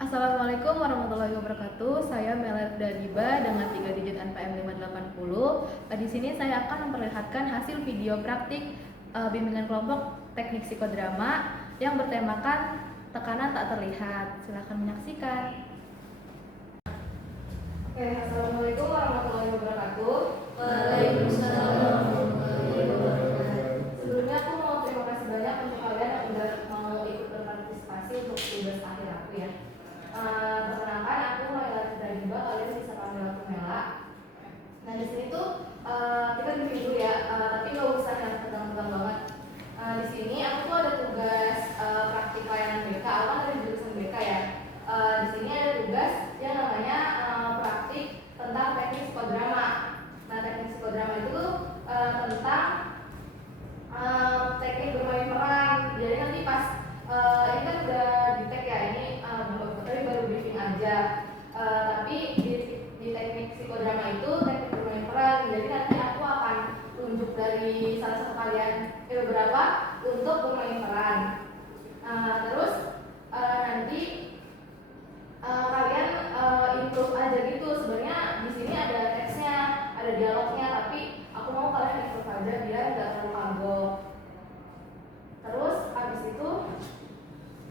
Assalamualaikum warahmatullahi wabarakatuh. Saya Meler Dadiba dengan 3 digit NPM 580. Di sini saya akan memperlihatkan hasil video praktik bimbingan kelompok teknik psikodrama yang bertemakan tekanan tak terlihat. Silahkan menyaksikan. Oke, Assalamualaikum warahmatullahi wabarakatuh. Waalaikumsalam warahmatullahi wabarakatuh. Sebelumnya aku mau terima kasih banyak untuk kalian yang udah mau ikut berpartisipasi untuk tugas akhir aku ya. Perkenalkan, aku Mela Dadiba, kalian bisa panggil aku Mela. Nah di sini tuh kita bimbing dulu ya, tapi nggak usah yang tegang-tegang banget. Di sini aku tuh ada tugas praktik layanan BK, aku kan dari jurusan BK ya. Di sini ada tugas yang namanya praktik tentang teknik psikodrama. Nah teknik psikodrama itu tuh tentang teknik bermain peran. Jadi nanti pas ini kan udah di tag ya, ini tapi baru briefing aja. Tapi di teknik psikodrama itu teknik bermain peran. Jadi nanti aku akan tunjuk dari salah satu kalian beberapa untuk bermain peran. Terus nanti kalian improve aja gitu. Sebenarnya di sini ada teksnya, ada dialognya, tapi aku mau kalian improve aja biar nggak terlalu kagok. Terus habis itu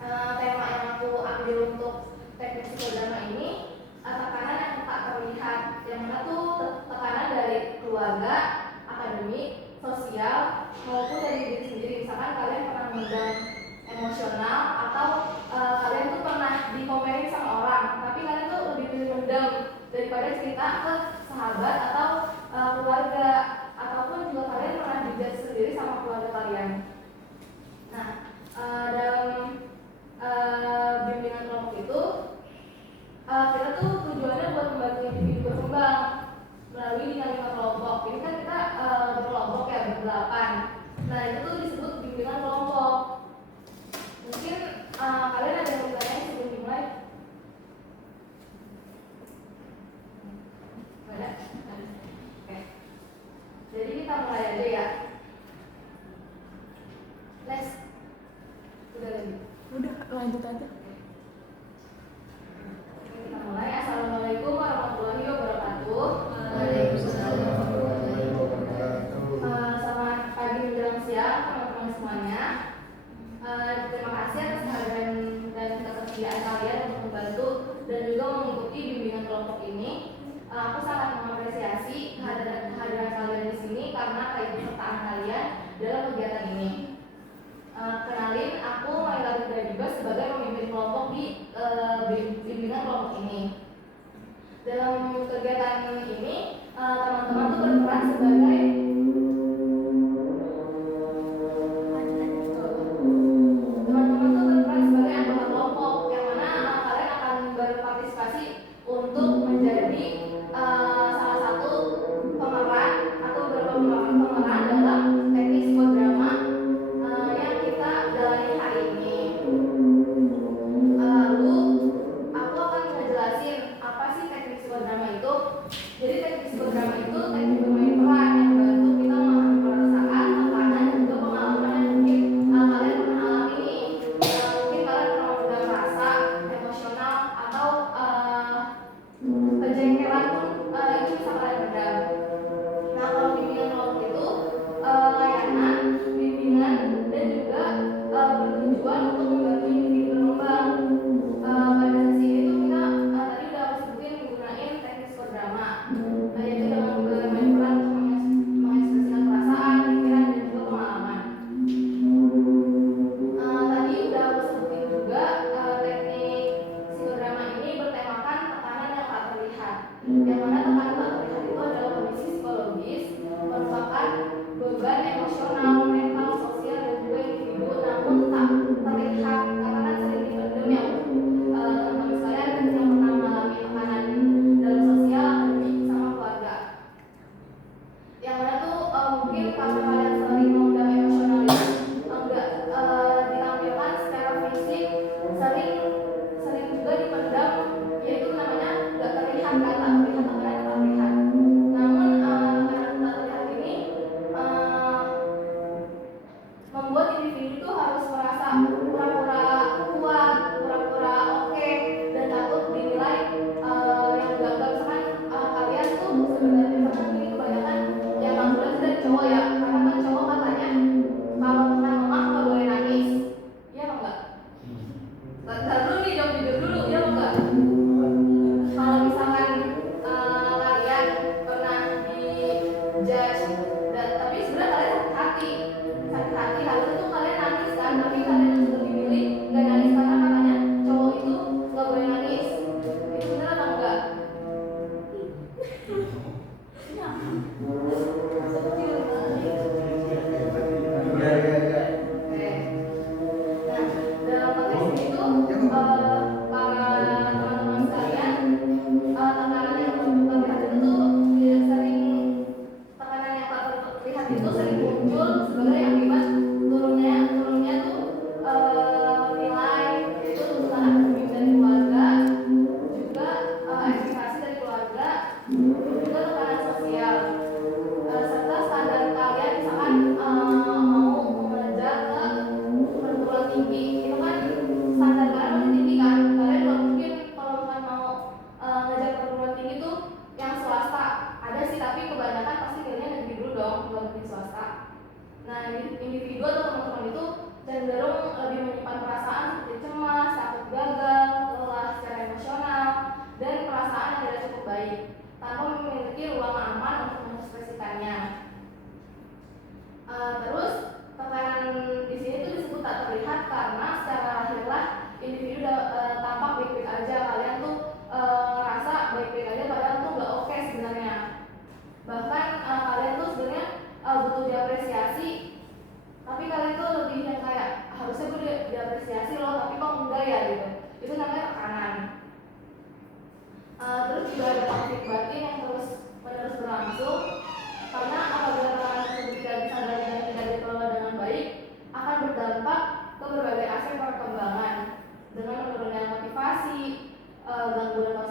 tema yang aku ambil untuk teknik psikodrama ini tekanan yang tak terlihat, yang mana tuh tekanan dari keluarga, akademik, sosial maupun dari diri sendiri. Misalkan kalian pernah mendam emosional atau kalian tuh pernah dikomenin sama orang, tapi kalian tuh lebih pilih mendam daripada cerita ke sahabat atau keluarga, ataupun juga kalian pernah dijudge sendiri sama keluarga kalian. Nah, dalam bimbingan kelompok itu kita tuh tujuannya buat membantu individu berkembang melalui dinamika kelompok. Ini kan kita berkelompok ya, berdelapan. Nah itu tuh disebut bimbingan kelompok. Mungkin kalian ada yang bertanya sebelum dimulai? Ada? Oke. Jadi kita mulai aja ya. Les. Udah lagi? Udah, lanjut aja. Kita mulai. Assalamualaikum warahmatullahi wabarakatuh. Waalaikumsalam warahmatullahi wabarakatuh. Selamat pagi menjelang siang teman-teman semuanya. Terima kasih atas kehadiran dan ketersediaan kalian untuk membantu dan juga mengikuti bimbingan kelompok ini. Aku sangat mengapresiasi kehadiran kalian di sini karena keikutsertaan kalian dalam kegiatan ini. Kenalin, aku Mela Dadiba sebagai pemimpin kelompok di bimbingan kelompok ini. Dalam kegiatan ini, teman-teman tuh berperan sebagai anggota kelompok, yang mana kalian akan berpartisipasi untuk menjadi salah satu pemeran atau beberapa pemeran dalam teknik psikodrama yang kita jalani hari ini. Lalu aku akan ngejelasin apa sih teknik psikodrama itu. Jadi teknik psikodrama itu teknik bermain peran yang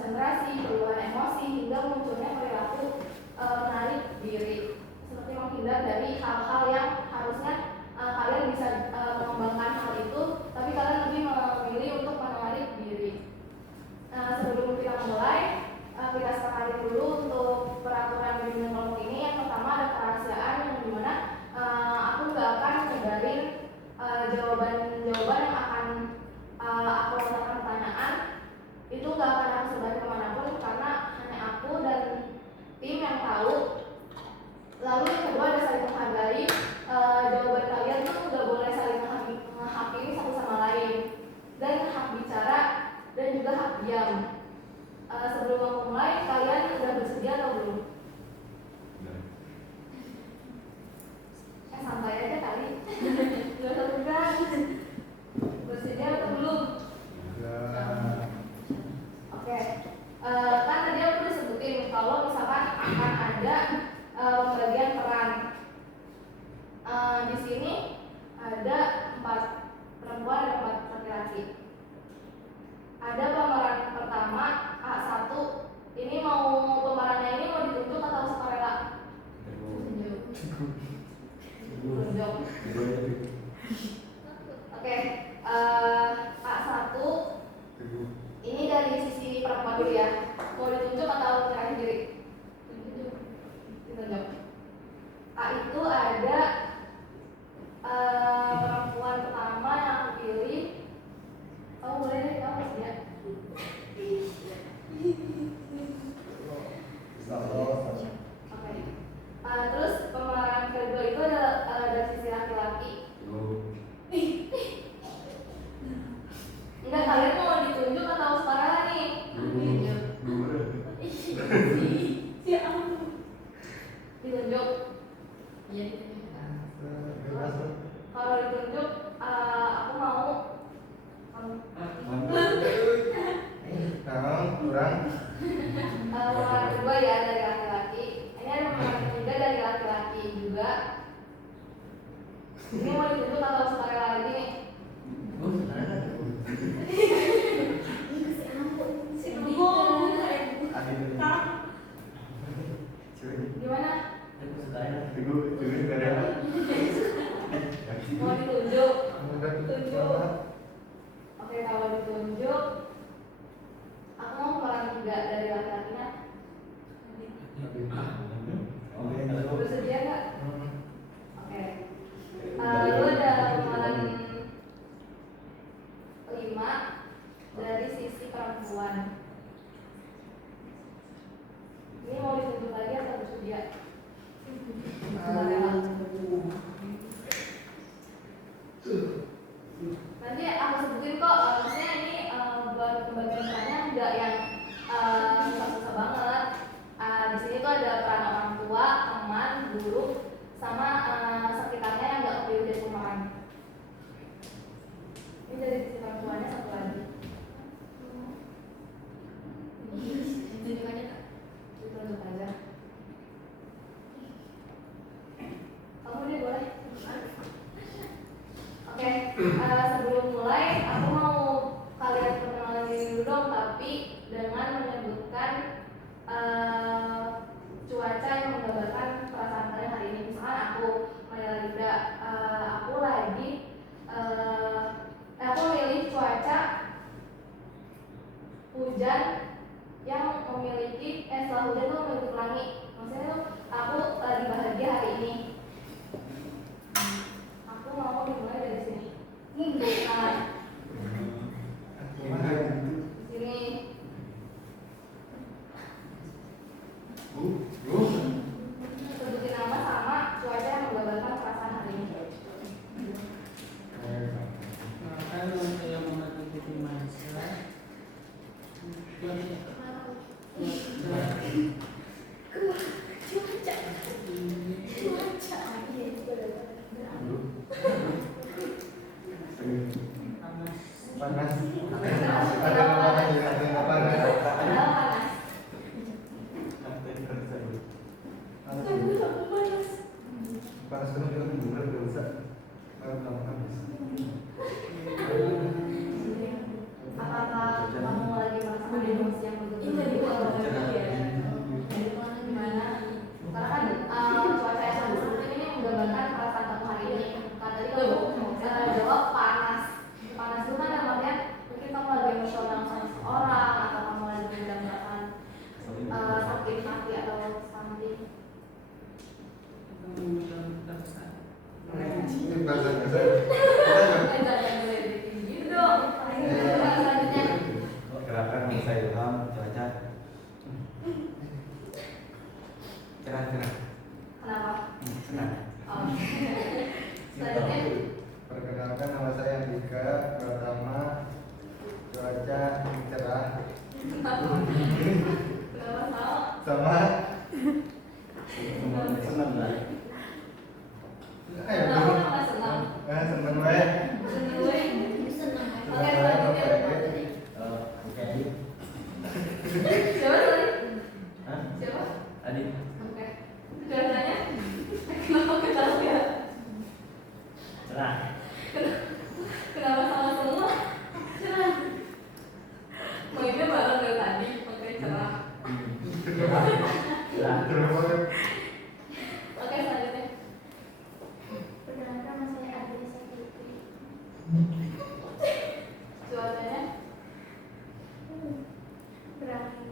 konsentrasi, perubahan emosi, hingga munculnya perilaku menarik diri, seperti menghindar dari hal-hal yang harusnya kalian bisa mengembangkan hal itu, tapi kalian lebih memilih untuk menarik diri. Sebelum kita mulai, kita sepakati dulu untuk peraturan bimbingan kelompok ini. Yang pertama ada kerahasiaan, yang dimana aku nggak akan nyebarin jawaban-jawaban yang akan aku lontarkan pertanyaan, itu nggak akan aku sebarin kemanapun karena hanya aku dan tim yang tahu. Lalu yang kedua ada saling menghargai. Jawaban kalian tuh nggak boleh saling menghakimi satu sama lain, dan hak bicara dan juga hak diam. Sebelum aku mulai, kalian sudah bersedia atau belum? Santai aja kali. Gak usah tegang. Bersedia atau belum? Oke. Kan tadi aku udah sebutin kalau misalkan akan ada pembagian peran. Di sini ada 4 perempuan dan 4 laki-laki. Ada pemeran pertama A1. Ini pemerannya ini mau ditunjuk atau sukarela? Tunjuk. Oke. A1 ini dari sisi perempuan dulu ya. Mau ditunjuk atau menyerahkan diri? Ditunjuk. A itu ada perempuan pertama yang aku pilih. Oh boleh deh, kamu ya. Oke. Terus pemeran kedua itu ada dari sisi laki-laki. Enggak, kalian mau ditunjuk atau sukarela nih? Ditunjuk. Iya. Kalau ditunjuk, aku mau. Pemeran kedua ya dari laki-laki. Ini ada pemeran ketiga dari laki-laki juga. Ini mau ditunjuk atau sukarela lagi nih? Gimana? Mau ditunjuk? Tunjuk. Oke, kalau ditunjuk, aku mau pemeran ketiga dari laki-lakinya. Bersedia nggak? Oke. Lalu ada pemeran 5 dari sisi perempuan. Ini mau ditunjuk lagi atau bersedia? Nanti aku sebutin kok, maksudnya ini buat pembagian perannya enggak yang susah-susah banget. Di sini tuh ada peran orang tua, teman, guru, sama sekitarnya yang nggak kepilih jadi pemeran. Ini dari sisi perempuannya satu lagi. Tunjukannya kak? Ditunjuk aja. Kamu deh boleh. Oke, sebelum mulai aku mau kalian perkenalan diri dulu dong, tapi dengan menyebutkan cuaca yang menggambarkan perasaan kalian hari ini. Misalkan aku Mayalinda, aku milih cuaca hujan yang memiliki setelah hujan tuh memiliki pelangi. Maksudnya tuh aku lagi bahagia hari ini. Aku mau dimulai dari sini. Nah, di sini. Sebutin nama sama cuaca yang menggambarkan perasaan hari ini. Kalau saya memasuki masa Panas. Panas kan kita bener gak bisa. Apakah kamu lagi merasakan emosi yang Gimana? Karena kan cuaca yang sangat seperti ini menggambarkan perasaan kamu hari ini. Kan tadi kamu jawab panas. Panas itu kan namanya mungkin kamu lagi emosional sama seseorang atau kamu lagi mendapatkan sakit hati atau something. Ini bahasa saya. Jangan ngeledekin gitu dong. Selanjutnya. Gerakan yang saya ilham cuaca cerah-cerah. Kenapa? Cerah. Oh. Selanjutnya. Perkenalkan, nama saya Andika Pratama, cuaca cerah. Kenapa salah? Sama Senang lah. Kenapa nggak senang? seneng wae. Senang gue. Oke, selanjutnya. Oke. Siapa tadi? Hah? Siapa? Tadi. Oke. Biasanya kenapa ketawa ya? Cerah. Kenapa sama semua? Cerah. Mainnya bareng dari tadi. Oke, cerah. Cerah. Cerah banget. Oke, selanjutnya. Perkenalkan, nama saya Adresa Fitri. Cuacanya Berangin.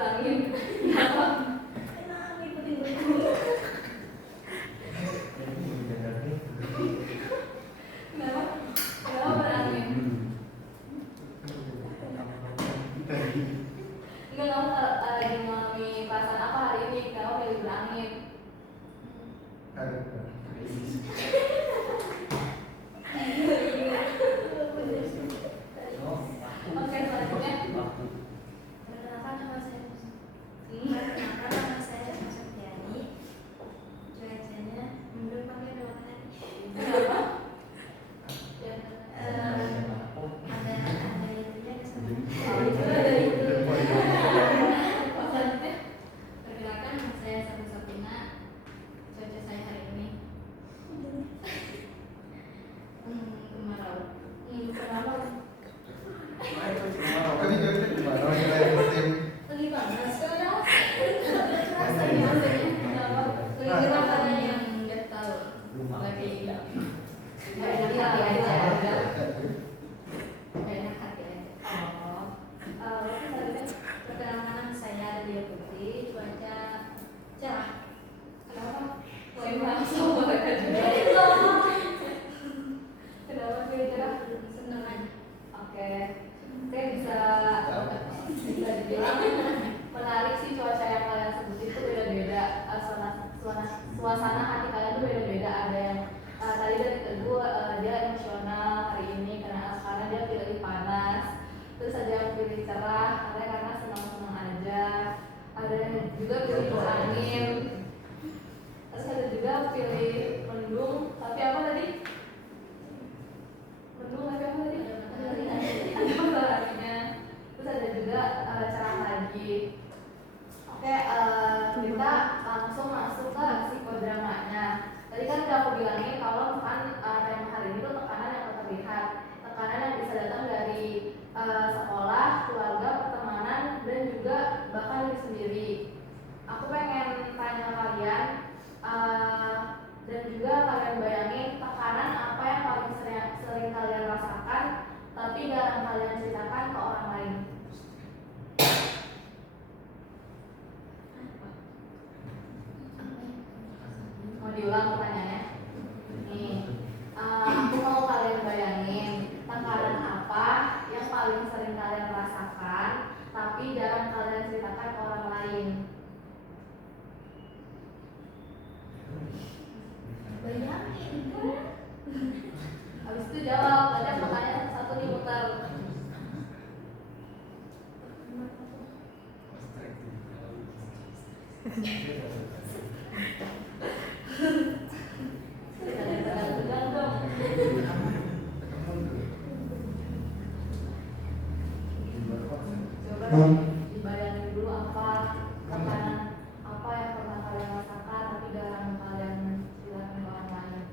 berangin. Kenapa? Enak, ngikutin gue. Kenapa? Kenapa berangin? Enggak, kamu lagi mengalami perasaan apa hari ini? Kamu pilih berangin. Oke, selanjutnya. Perkenalkan, nama saya Perkenalkan, nama saya Septiani. Cuacanya mendung pakai dua hari. Kenapa? Ya. Ada itunya ke sana. Oh, itu ada itu. Selanjutnya. Perkenalkan, nama saya Sabu Sapina. Cuaca saya hari ini kemarau. Kenapa? Tadi jawabnya gimana? Nilai musim. Lagi panas. Kenapa? Kenapa ada yang nggak tahu? Lagi Nggak enak hati aja. Nggak enak hati aja. Oh. Selanjutnya. Perkenalkan, nama saya Adia Putri. Cuaca cerah. Kenapa? Selain langsung mereka juga. Kenapa kira-kira? Seneng aja. Oke, bisa dibilang menarik sih cuaca yang kalian sebut itu beda-beda. Suasana hati kalian itu beda-beda. Ada yang tadi dari kedua dia emosional hari ini karena sekarang dia pilih panas. Terus ada yang pilih cerah karena senang-senang aja. Ada yang juga pilih angin. Terus ada juga pilih mendung. Tapi apa tadi? Mendung tapi apa tadi? Ada mataharinya. Terus ada juga cerah lagi. Oke, kita langsung masuk ke psikodramanya. Tadi kan udah aku bilangin kalau tema hari ini tuh tekanan yang terlihat, tekanan yang bisa datang dari sekolah, keluarga, pertemanan, dan juga bahkan diri sendiri. Aku pengen tanya kalian dan juga kalian bayangin tekanan apa yang paling sering kalian rasakan tapi jarang kalian ceritakan ke orang lain. Mau diulang pertanyaannya? Nih, aku mau kalian bayangin tekanan apa yang paling sering kalian rasakan tapi jarang kalian ceritakan ke orang lain. Bayangin. Habis itu jawab, ada pertanyaan satu dimuter. Tegang dong. Coba dibayangin dulu apa tekanan apa yang pernah kalian rasakan tapi jarang kalian ceritakan ke orang lain.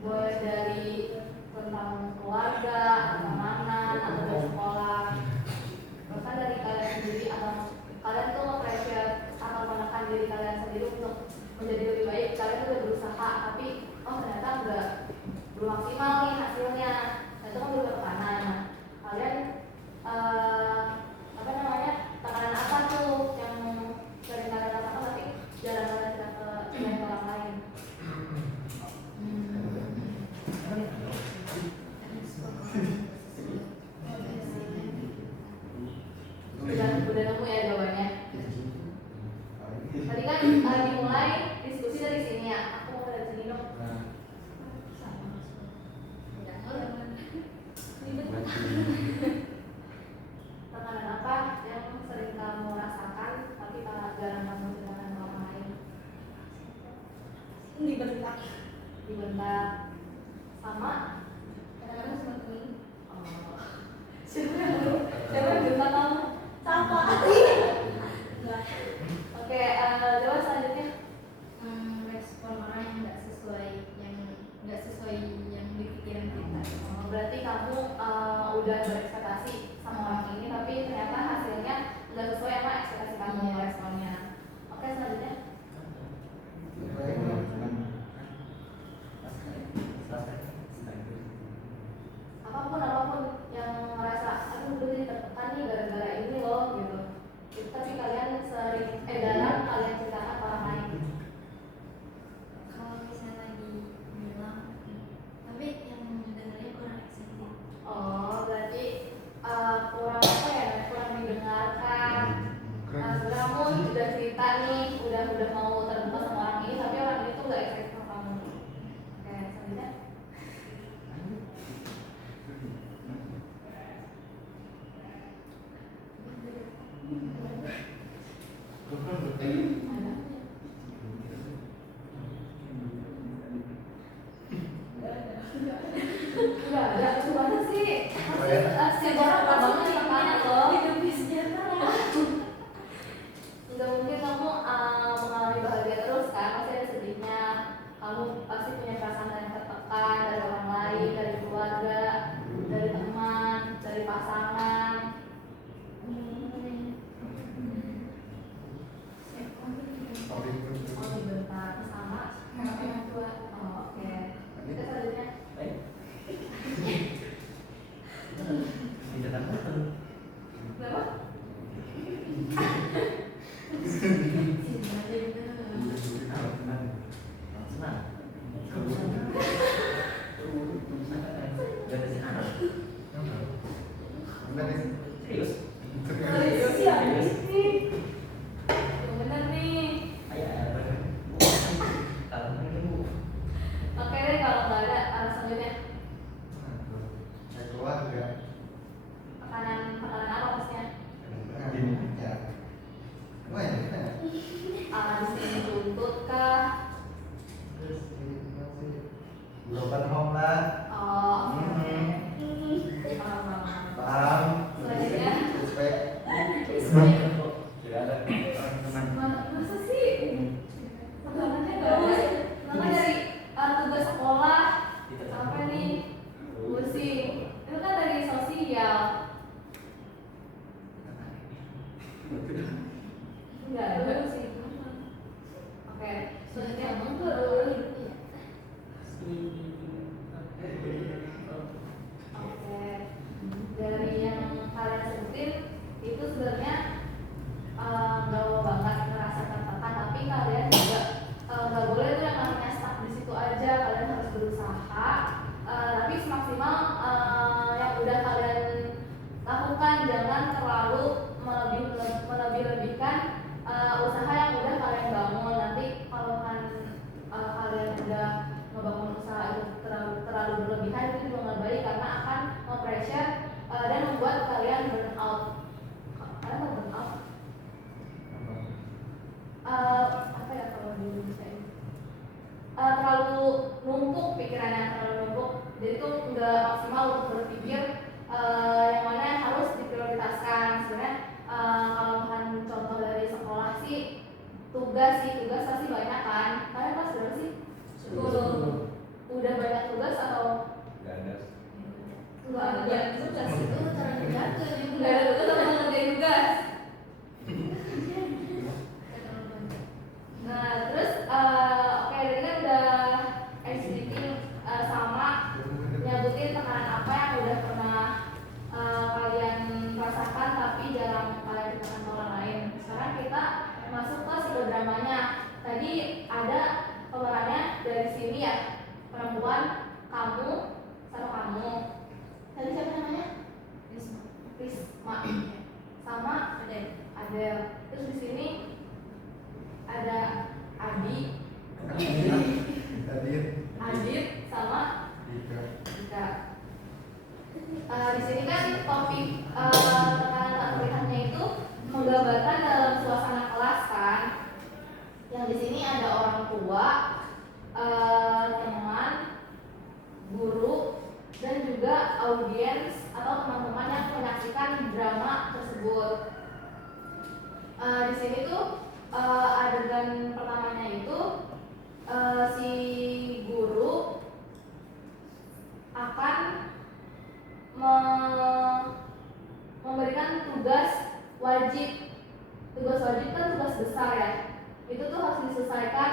Boleh dari tentang keluarga, pertemanan, Berarti kamu udah berekspektasi sama orang ini, tapi ternyata hasilnya nggak sesuai sama ekspektasi kamu responnya. Oke, selanjutnya. Apapun yang ngerasa aduh gue jadi tertekan nih gara-gara ini loh gitu. Tapi kalian jarang kalian ceritakan ke orang lain. Kalau misalnya lagi bilang, tapi yang dengarnya kurang excited. Oh, berarti kurang apa ya? Kurang didengarkan. Sebenarnya kamu udah cerita nih, udah mau terbuka sama orang ini, tapi orang ini tuh nggak excited sama kamu. Oke, selanjutnya. Enggak ada, gimana sih? Setiap orang pastinya tekanan loh. Nggak mungkin kamu mengalami bahagia terus kan, pasti ada sedihnya. Kamu pasti punya perasaan yang tertekan dari orang lain, dari keluarga, dari teman, dari pasangan. Oh, dibentar sama orang tua. Oh, oke. Kita selanjutnya. Kenapa? Serius ya? Yang bener nih. Oke deh, kalau nggak ada selanjutnya. Keluarga. Tekanan apa maksudnya? Ya. Wah, ya. Di sini tuntut kah? Broken home lah. Oh, oke. Paham. Selanjutnya. Respect. Masa sih? Tekanannya nggak ada. Namanya dari tugas sekolah sampai nih pusing. Itu kan dari sosial. Enggak ada sih. Oke, selanjutnya. Oke, dari yang kalian sebutin itu sebenarnya nggak mau banget ngerasa tertekan, tapi kalian juga nggak boleh tuh yang namanya stuck di situ aja. Kalian harus berusaha, tapi semaksimal yang udah kalian lakukan. Jangan terlalu melebih-lebihkan usaha yang udah kalian bangun. Nanti kalau kan kalian udah ngebangun usaha itu terlalu berlebihan, itu juga nggak baik karena akan nge-pressure dan membuat kalian burn out. Kalian mau burn out? Apa ya kalau di Indonesia ini? Terlalu numpuk pikirannya, terlalu numpuk. Jadi tuh nggak maksimal untuk berpikir yang mana yang harus diprioritaskan. Sebenarnya kalau kan contoh dari sekolah sih, tugas pasti banyak kan. Kalian kelas berapa sih? 10. Udah banyak tugas atau? Nggak ada tugas itu terlalu berat. Nggak ada tugas sama ngerjain tugas. Nah terus oke, ini kan udah sedikit sama nyebutin tekanan apa yang udah pernah kalian rasakan tapi jarang kalian ceritakan ke orang lain. Sekarang kita masuk ke psikodramanya. Tadi ada pemerannya dari sini ya, perempuan, kamu, sama kamu. Tadi siapa namanya? Risma. Sama Adel. Terus di sini ada Adit sama Dika. Di sini kan topik tekanan tak terlihatnya itu menggambarkan dalam suasana kelas kan. Yang di sini ada orang tua, teman, guru, dan juga audiens atau teman-teman yang menyaksikan drama tersebut. Di sini tuh adegan pertamanya itu si guru akan tugas wajib. Tugas wajib kan tugas besar ya. Itu tuh harus diselesaikan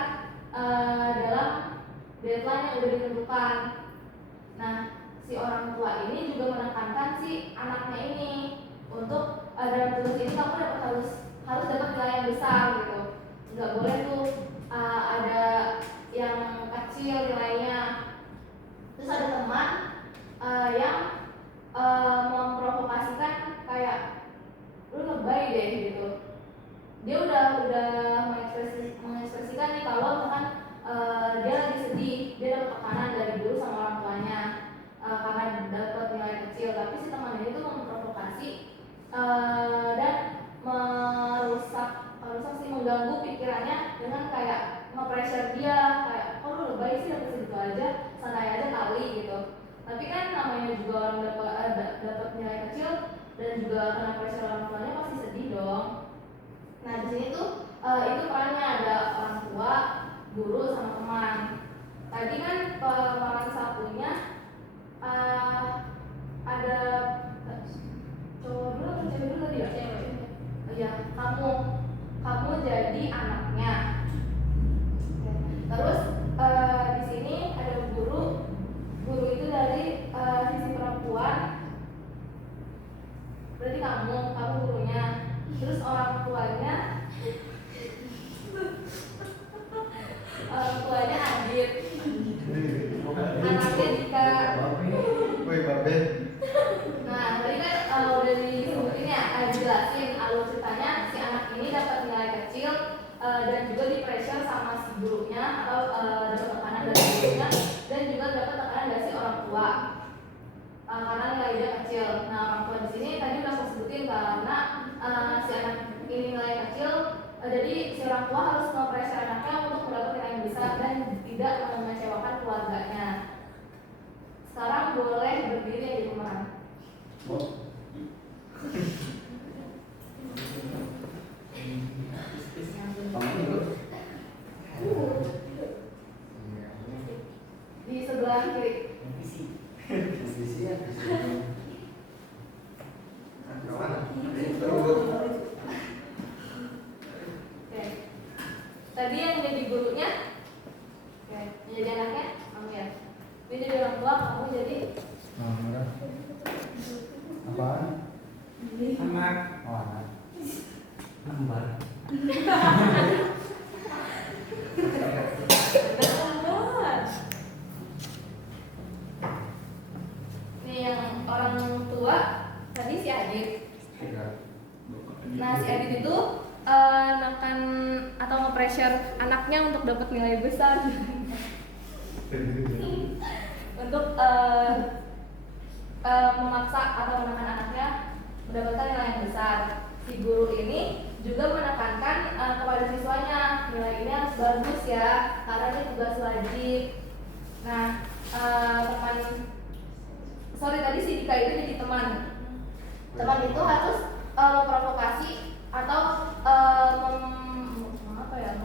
dalam deadline yang udah ditentukan. Nah, si orang tua ini juga menekankan si anaknya ini untuk dalam tugas ini kamu harus dapat nilai yang besar gitu. Nggak boleh tuh ada yang kecil nilainya. Terus ada teman yang memprovokasikan kayak lu lebay deh gitu. Dia udah mengekspresikan nih kalau misalkan dia lagi sedih, dia dapat tekanan dari guru sama orang tuanya karena dapat nilai kecil. Tapi si teman ini tuh memprovokasi dan mengganggu pikirannya dengan kayak nge-pressure dia kayak lu lebay sih dapat segitu aja, santai aja kali gitu. Tapi kan namanya juga orang dapat nilai kecil dan juga kena pressure orang tuanya pasti sedih dong. Nah di sini tuh itu perannya ada orang tua, guru sama teman. Tadi kan peran satunya ada cowok dulu atau cewek dulu tadi ya? Iya, kamu jadi anaknya. Terus di sini ada guru itu dari sisi perempuan, berarti kamu gurunya. Terus orang tuanya Adit, anaknya Dika. Woi babe. Nah tadi kan udah disebutin ya, dijelasin alur ceritanya. Si anak ini dapat nilai kecil dan juga di pressure sama si gurunya atau dapat tekanan dari gurunya dan juga dapat tekanan dari si orang tua karena nilainya kecil. Nah orang tua di sini tadi udah aku sebutin karena si anak ini nilai kecil, jadi si orang tua harus nge-pressure anaknya untuk mendapat nilai yang besar dan tidak mengecewakan keluarganya. Sekarang boleh berdiri yang di pemeran. Di sebelah kiri. Oke. Tadi yang jadi gurunya, oke, yang jadi anaknya kamu ya. Ini jadi orang tua, kamu jadi Apaan? Anak. Oh anak. Kembar. Nih yang orang tua tadi si Adit. Nah si Adit itu nekan atau nge-pressure anaknya untuk dapat nilai besar. Untuk memaksa atau menekan anaknya mendapatkan nilai yang besar. Si guru ini juga menekankan kepada siswanya nilai ini harus bagus ya karena ini tugas wajib. Nah tadi si Dika itu jadi teman itu harus memprovokasi atau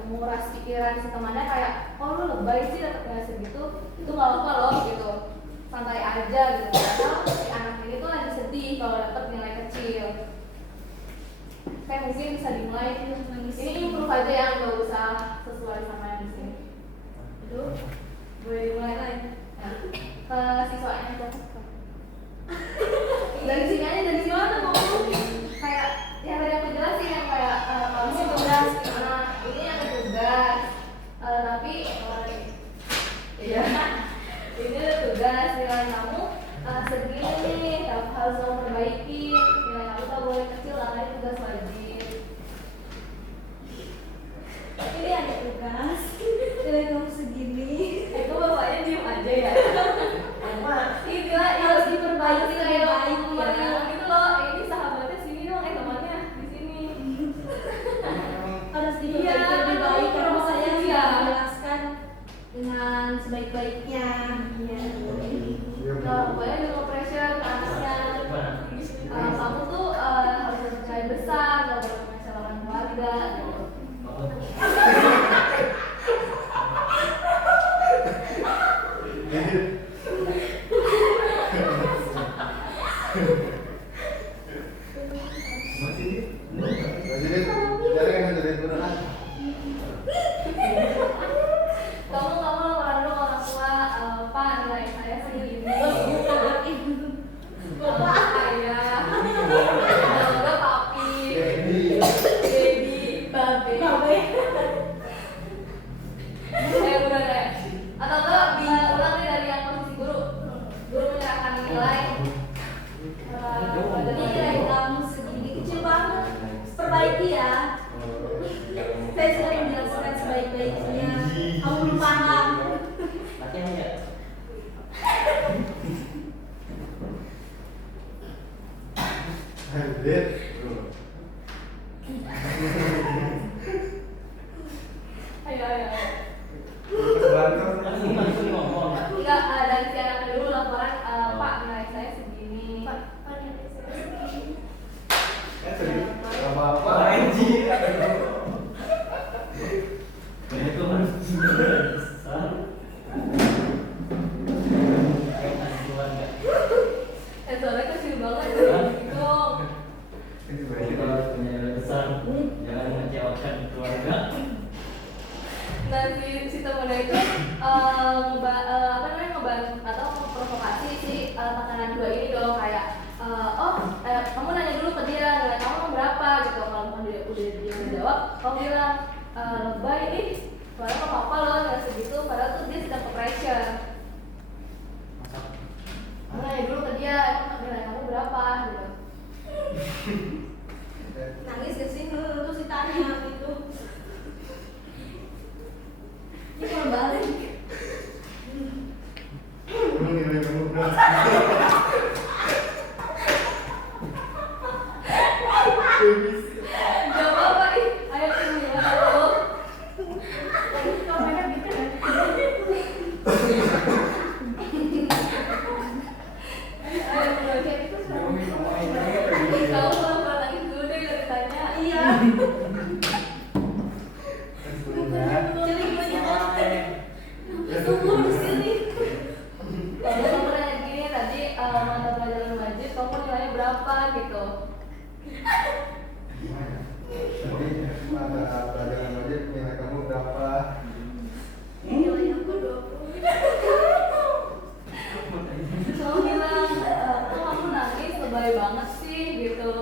menguras pikiran si temannya kayak lu lebay sih dapat nilai segitu, itu nggak apa loh gitu, santai aja gitu. Padahal si anak ini tuh lagi sedih kalau dapat nilai kecil. Kayak mungkin bisa dimulai. Ini improve aja yang nggak usah sesuai sama yang di sini. Itu boleh dimulai lagi. Nah, ke siswanya aja. Dari sini aja, dari sini mana mau kayak yang tadi aku jelasin yang kayak kalau sih tugas gimana, ini yang tugas tapi ya ini ada tugas nilai kamu segini nih, kamu harus memperbaiki nilai kamu tak boleh kecil karena ini tugas wajib. Ini ada tugas, nilai kamu segini. Itu bapaknya diem aja ya. Ini harus diperbaiki kayak orang gitu loh. Ini sahabatnya sini dong, temannya di sini. Harus diperbaiki lebih baik karena saya sudah menjelaskan dengan sebaik-baiknya. Nah, pokoknya juga pressure ke anaknya Ini nilai kamu segini kecil banget. Perbaiki ya. Saya sudah menjelaskan sebaik-baiknya. Kamu belum paham. Latihan ya. Hadir. Ayo, ayo. Langsung ngomong. Enggak, dari si anak dulu laporan, Pak nilai saya segini. Pak, nilai saya segini. Apa-apa. Anjir. Itu kan besar. Kaitan keluarga. Soalnya kecil banget gitu. Ini Kita banyak. harus punya nilai besar. Jangan mengecewakan keluarga. Nah si temennya itu ngebantu atau memprovokasi si takaran dua ini dong kayak kamu nanya dulu ke dia nilai kamu berapa gitu. Kalau dia udah jawab kamu bilang lebay nih padahal kamu apa loh nggak segitu padahal tuh dia sedang ke pressure. Kamu nanya dulu ke dia emang nilai kamu berapa gitu. Nangis ke sini terus ditanya gitu. Ini kalau balik. Kamu nilai kamu berapa? Gak apa-apa ih, ayo sini halo. Kameranya bikin. Ayo belajar itu kamu pelan-pelan nangis dulu deh udah ditanya. Iya. Jadi banyak. Tunggu di sini. Lalu kamu nanya gini tadi mata pelajaran wajib kamu nilainya berapa gitu. Tadi mata pelajaran wajib nilai kamu berapa? Nilai aku 20. Kamu bilang kok kamu nangis lebay banget sih gitu.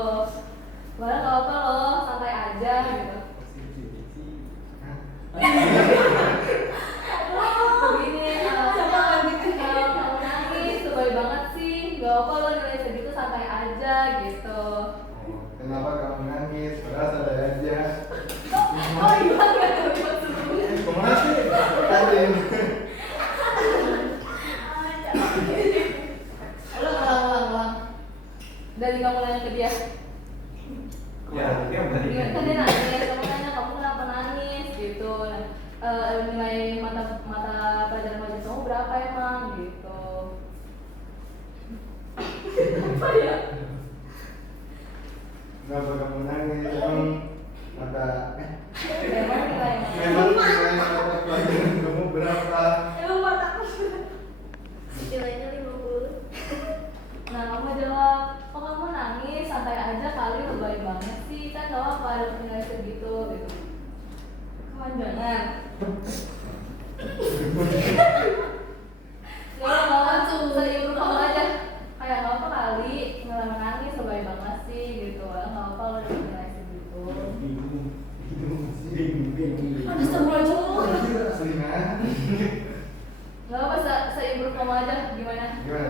Padahal gak apa loh santai aja gitu. Begini kalau kamu nangis lebay banget sih gak apa loh nilai segitu santai aja gitu. Kenapa kamu nangis? Padahal sadar aja. Oh iya gak tahu sebelumnya. Kemana sih? Tadi. Ulang. Dari kamu nanya ke dia. Ya, dia berarti. Kan dia nangis, kamu nanya kamu kenapa nangis gitu. Nilai mata pelajaran wajib kamu berapa emang gitu. Apa ya? Kenapa kamu nangis? Emang mata Emang nilai memang nilai mata pelajaran kamu berapa? Emang mataku. Nilainya 50. Nah kamu jawab, kok kamu nangis santai aja kali lebay banget sih kan gak apa ada nilai segitu gitu. Kepanjangan. Gak langsung seimbang kamu aja kayak gak apa kali nggak nangis lebay banget sih gitu. Gak apa lo dapet nilai segitu. Ada sebuah cowok. Gak apa seimbang kamu aja gimana? Gimana?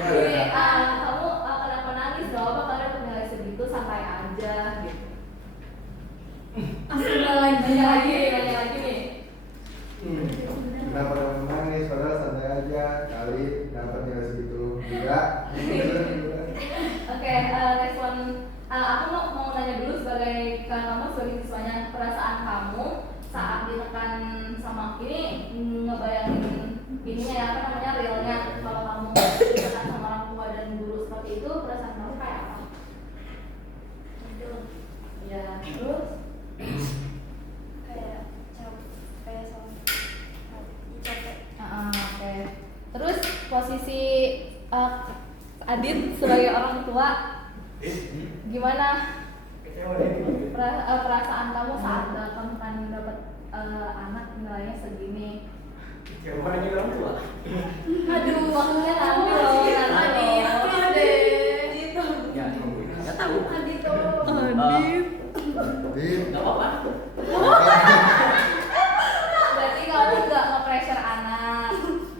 Jadi kamu kenapa nangis gak apa kali dapet nilai segitu santai aja gitu. Nanya lagi nih. Kenapa kamu nangis? Padahal santai aja. Kali dapat nilai segitu. Enggak. Oke, next one. Aku mau nanya dulu sebagai kamu sebagai siswanya perasaan kamu saat ditekan sama ini ngebayangin ininya ya apa namanya realnya kalau kamu ditekan sama orang tua dan guru seperti itu perasaan kamu kayak apa? Ya terus Kayak sama capek. Oke. Terus posisi Adit sebagai orang tua gimana perasaan kamu saat kamu kan dapat anak nilainya segini? Siapa lagi orang tua? Aduh, maksudnya nanti loh, nanti Gitu. Ya, nggak tahu. Adit tuh. Jadi Nggak apa-apa. berarti kamu nggak nge-pressure anak.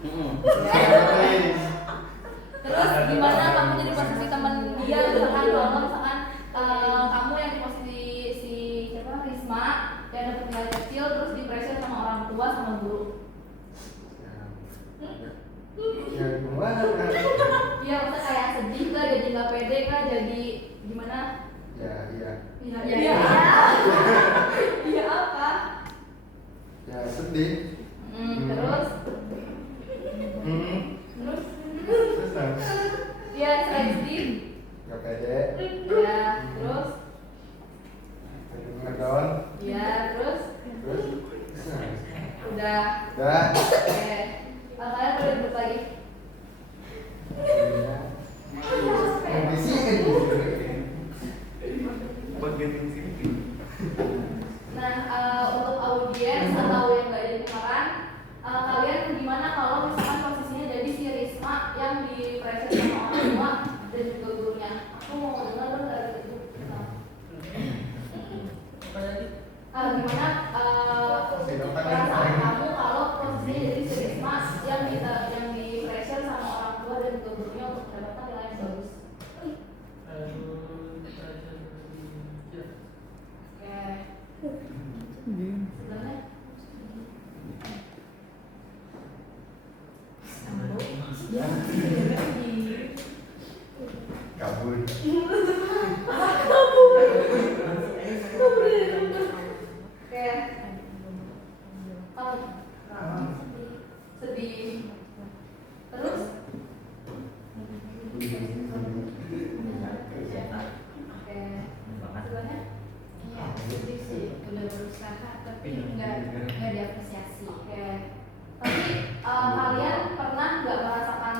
Mm-mm. Ya. nggak pede kah, jadi gimana? Ya, iya. Iya. Iya apa? Ya sedih. Terus Terus apa? ya selain sedih. Gak pede. Ya terus. Ngedown. Ya terus. Terus. Udah. Udah. Oke. Kalian boleh duduk lagi. Kondisi. Nah, untuk audiens atau yang nggak jadi pemeran, kalian gimana kalau misalkan posisinya jadi si Risma yang di pressure sama orang tua dan juga gurunya? Aku mau dengar dong dari itu. Gimana perasaan kamu kalau posisinya jadi si Risma yang di pressure sama orang tua dan juga gurunya untuk mendapatkan nilai yang bagus? Sebenarnya Kabur. sedih. Terus sebenarnya Iya, sedih sih. Udah berusaha tapi nggak diapresiasi. oke. Tapi kalian pernah nggak merasakan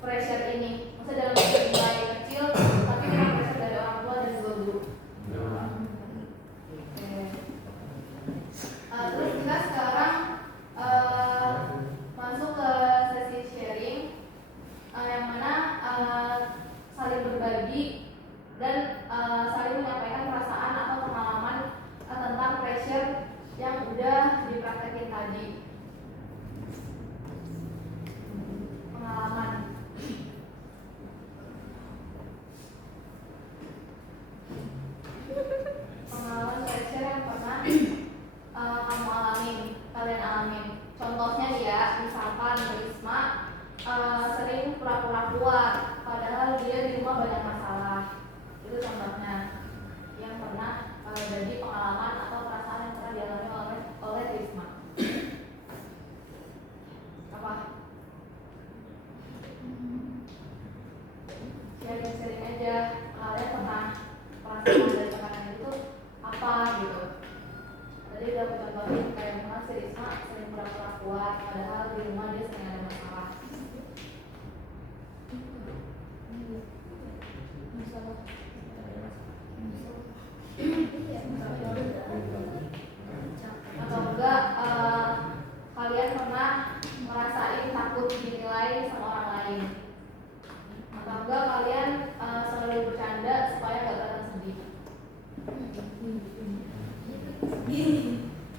pressure ini? Maksudnya dalam nilai kecil, tapi kena pressure dari orang tua dan juga guru. Oke. Terus kita sekarang masuk ke sesi sharing yang mana saling berbagi dan saling menyampaikan perasaan atau pengalaman tentang pressure yang udah dipraktekin tadi. Pengalaman. Pengalaman pressure yang pernah kamu alamin, kalian alamin. Contohnya nih ya, misalkan Risma sering pura-pura kuat, padahal dia di rumah banyak masalah. Itu contohnya yang pernah jadi pengalaman atau perasaan yang pernah dialami oleh Risma. Apa? Sharing-sharing aja, kalian pernah perasaan dari tekanan itu apa gitu. Tadi udah aku contohin kayak misalnya si Risma sering pura-pura kuat, padahal di rumah dia sering ada masalah. Atau enggak kalian pernah merasain takut dinilai sama orang lain? Atau enggak kalian selalu bercanda supaya gak kelihatan sedih?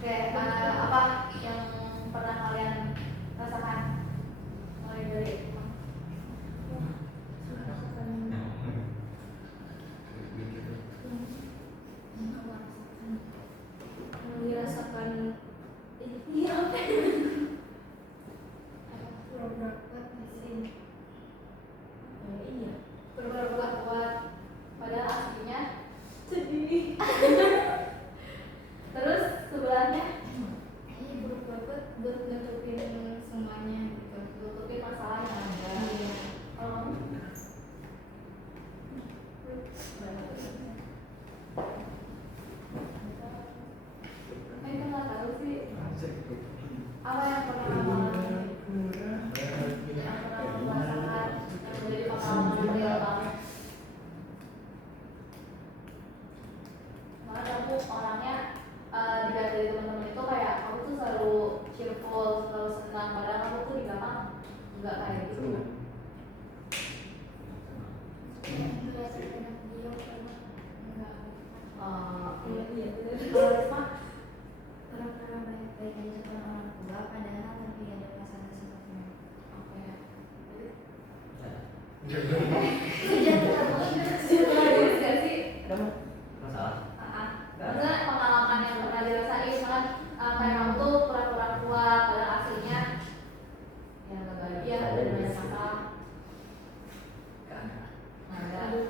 Oke, apa yang pernah kalian rasakan? Mulai dari Dirasakan ini apa? Iya. pura-pura kuat, padahal aslinya Sedih. terus sebelahnya Ini buat nutupin semuanya gitu. tutupin masalah yang ada. Iya. Kalau kamu? Itu nggak tahu sih apa yang pernah kamu alami, yang pernah kamu rasakan, yang menjadi pengalaman real kamu. Karena kamu orangnya dilihat dari teman-teman itu kayak kamu tuh selalu cheerful, selalu senang, padahal kamu tuh di belakang nggak kayak gitu. Kalau Risma, Pura-pura baik-baik aja depan orang tua padahal lagi ada masalah sebetulnya. oke. Sejahtera. Gak sih? Masalah? Maksudnya pengalaman yang pernah dirasain, misalkan kayak kamu tuh pura-pura kuat, padahal aslinya ya gak bahagia, ada banyak masalah. Nggak ada.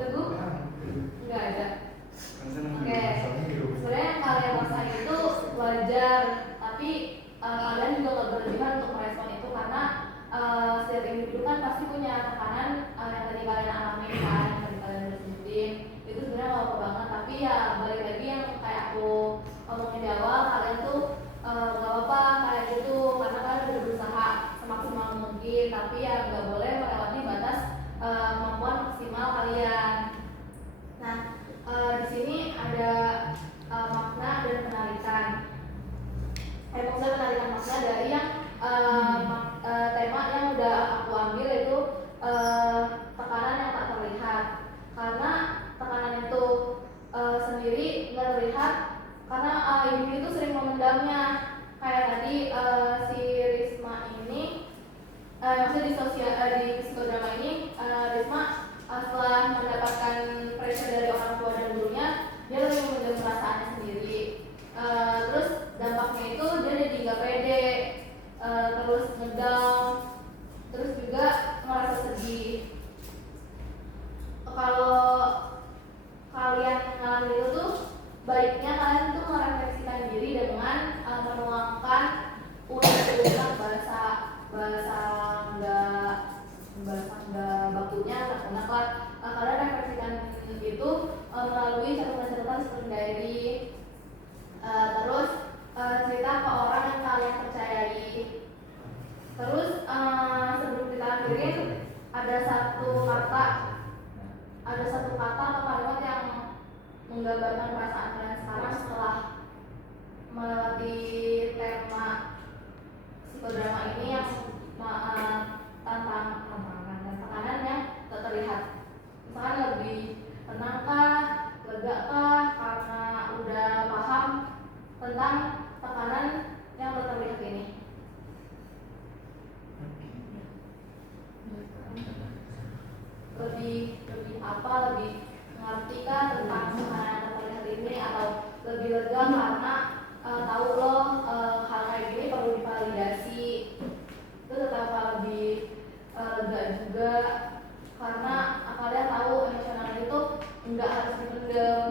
Teguh? Enggak ada. Oke, sebenarnya yang kalian rasain itu wajar, tapi kalian juga nggak berlebihan untuk merespon itu karena setiap individu kan pasti punya tekanan yang tadi kalian alami kan, yang tadi kalian udah sebutin itu sebenarnya nggak apa banget, tapi ya balik lagi yang kayak aku ngomongin di awal, kalian tuh nggak apa-apa kayak gitu karena kalian udah berusaha semaksimal mungkin, tapi ya nggak boleh melewati batas kemampuan maksimal kalian. Nah, di sini ada makna dan penarikan. Maksudnya penarikan makna dari yang tema yang udah aku ambil yaitu tekanan yang tak terlihat. Karena tekanan itu sendiri nggak terlihat karena individu itu sering memendamnya. Kayak tadi si Risma ini, maksudnya di psikodrama ini Risma setelah mendapatkan pressure dari orang tua dan gurunya, dia lebih memendam perasaannya sendiri. Terus dampaknya itu dia jadi nggak pede, terus ngedown, terus juga merasa sedih. Kalau kalian ngalamin itu tuh baiknya kalian tuh merefleksikan diri dengan menuangkan unek-unek bahasa nggak bakunya unek-unek lah. Kalian refleksikan itu melalui catatan-catatan seperti diary, terus cerita ke orang yang kalian percayai. Terus sebelum kita akhirin ada satu kata atau kalimat yang menggambarkan perasaan kalian sekarang setelah melewati tema psikodrama ini yang tantangan dan tekanan yang tak terlihat. Misalkan lebih tenangkah, legakah karena udah paham tentang tekanan yang tak terlihat ini. Lebih apa, lebih mengertikah tentang tekanan yang tak terlihat ini, atau lebih lega karena tahu loh hal kayak gini perlu divalidasi. Itu tetap lebih lega juga karena kalian tahu emosional itu enggak harus dipendam.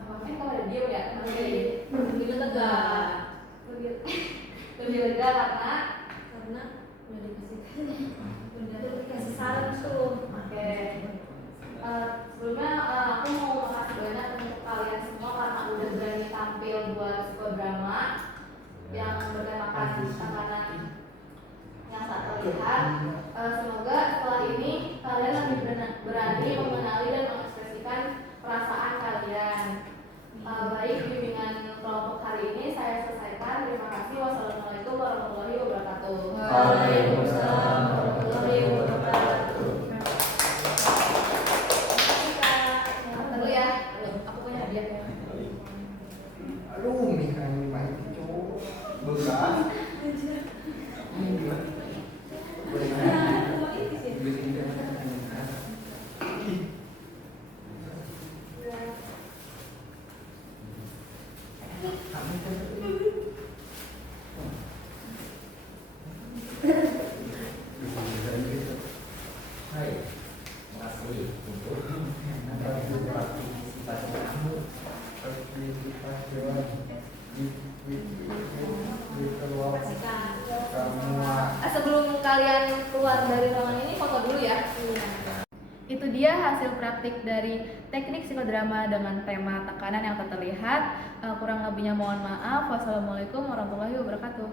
Makanya kalau ada diem ya, lebih lega, lebih lega karena udah dikasih saran tuh. Oke. Sebelumnya aku mau makasih banyak untuk kalian semua karena udah berani tampil buat psikodrama yang bertemakan tekanan yang tak terlihat. Semoga setelah ini kalian lebih berani mengenali dan mengekspresikan perasaan kalian. Baik, bimbingan kelompok hari ini saya selesaikan. Terima kasih. Wassalamualaikum warahmatullahi wabarakatuh. Waalaikumsalam warahmatullahi wabarakatuh. Dulu ya, aku punya hadiah ya. Aduh, nih kan main cowok berat. Ini juga. Hai, makasih untuk partisipasi kamu. Sebelum kalian keluar dari ruangan ini, foto dulu ya. Itu dia hasil praktik dari teknik psikodrama dengan tema tekanan yang tak terlihat. Kurang lebihnya mohon maaf. Wassalamualaikum warahmatullahi wabarakatuh.